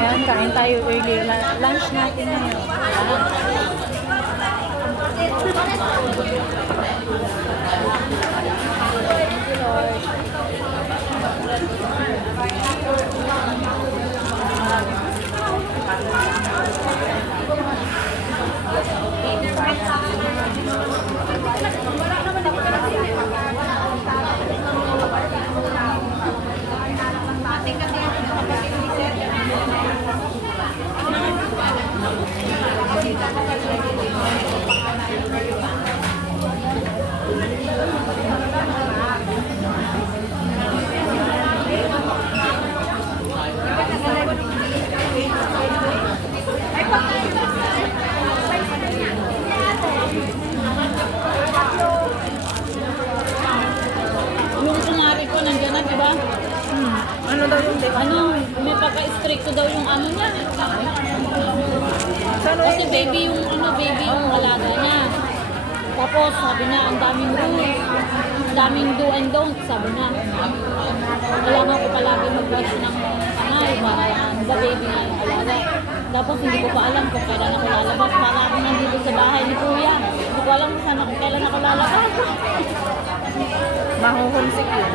Ayan, kain tayo early. Lunch natin ngayon. Yung kunwari ko, nandiyan na, diba? Ano daw yung date? Ano, may pagka-stricto daw yung ano niya. Saan Kasi baby yung alaga niya. Tapos sabi niya, ang daming rules, ang daming do and don't, sabi niya. Kailangan ko palagi mag-watch ng kamay para ba baby nga yung alaga. Tapos hindi ko pa alam kung kailan ako lalabas. Para ako nandito sa bahay ni Kuya. Hindi ko alam kung kailan ako lalabas. Mahuhumsik yun.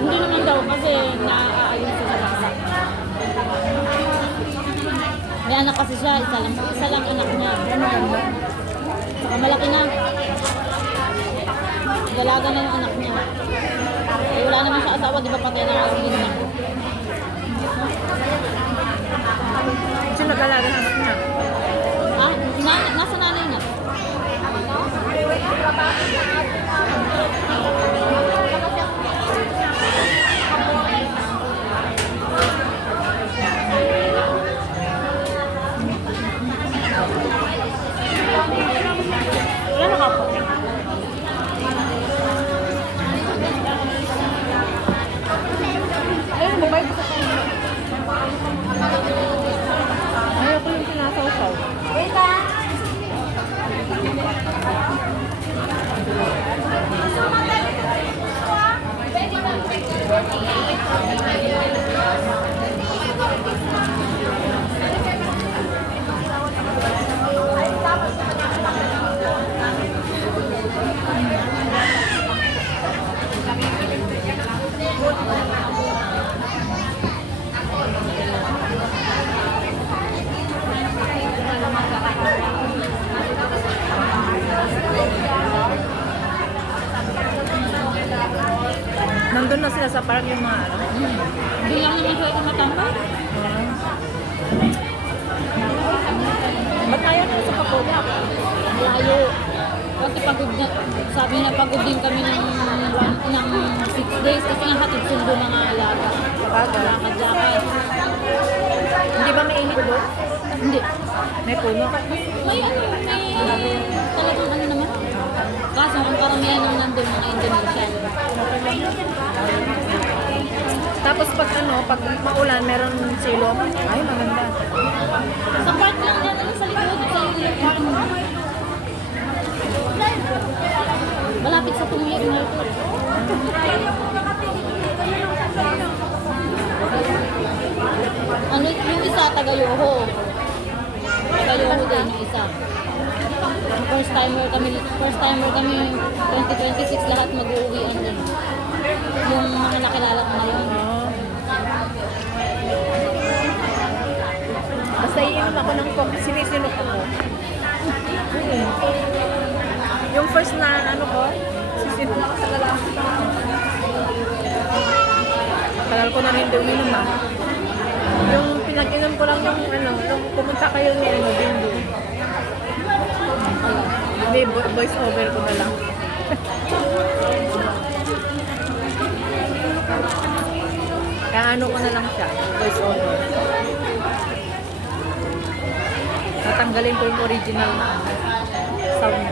Hindi naman daw kasi naaayon siya sa basa. May anak kasi siya, isa lang anak niya. Saka malaki na. Dalaga na yung anak niya. Eh, wala naman siya asawa, di ba patay na ako din niya. Sino nag-alaga ng anak niya? Ah, nasa nanay na. Wala na ka po. Ayun, bumay ko sa kanya. Ayoko yung pinasaw-saw. Nandun na sila sa park yung mga ano. Hindi lang naman siya ito matambay. Ba't ayaw na sa Papoga? Layo. Kasi pagod na, sabi niya pagod din kami ng 6 days kasi nga hatid sundo mga alaga. Sabagay. Lakad-lakad. Hindi ba may init doon? Hindi. May puno. May talagang ano naman. Kaso ang karamihan ng nandun mga Indonesian. Tapos pag maulan, meron silong. Ay, maganda. Sa park lang yan, ano, sa likod, sa likod. Malapit sa tunglig na ito. Ano yung isa, Tagayoho. Tagayoho din yung isa. First timer kami 2026 lahat mag-uuwian din. Yung mga nakilala ko ngayon. Basta iinom ako ng coke, sinisinok ako. Yung first na ano ko, sisinok ako sa lalaki. Tagal ko na rin doon uminom ah. Yung pinag-inom ko lang yung ano, nung pumunta kayo ni ano, Bindu. May voice over ko na lang. Kaya ano ko na lang siya, voice over. Tatanggalin ko yung original na sound.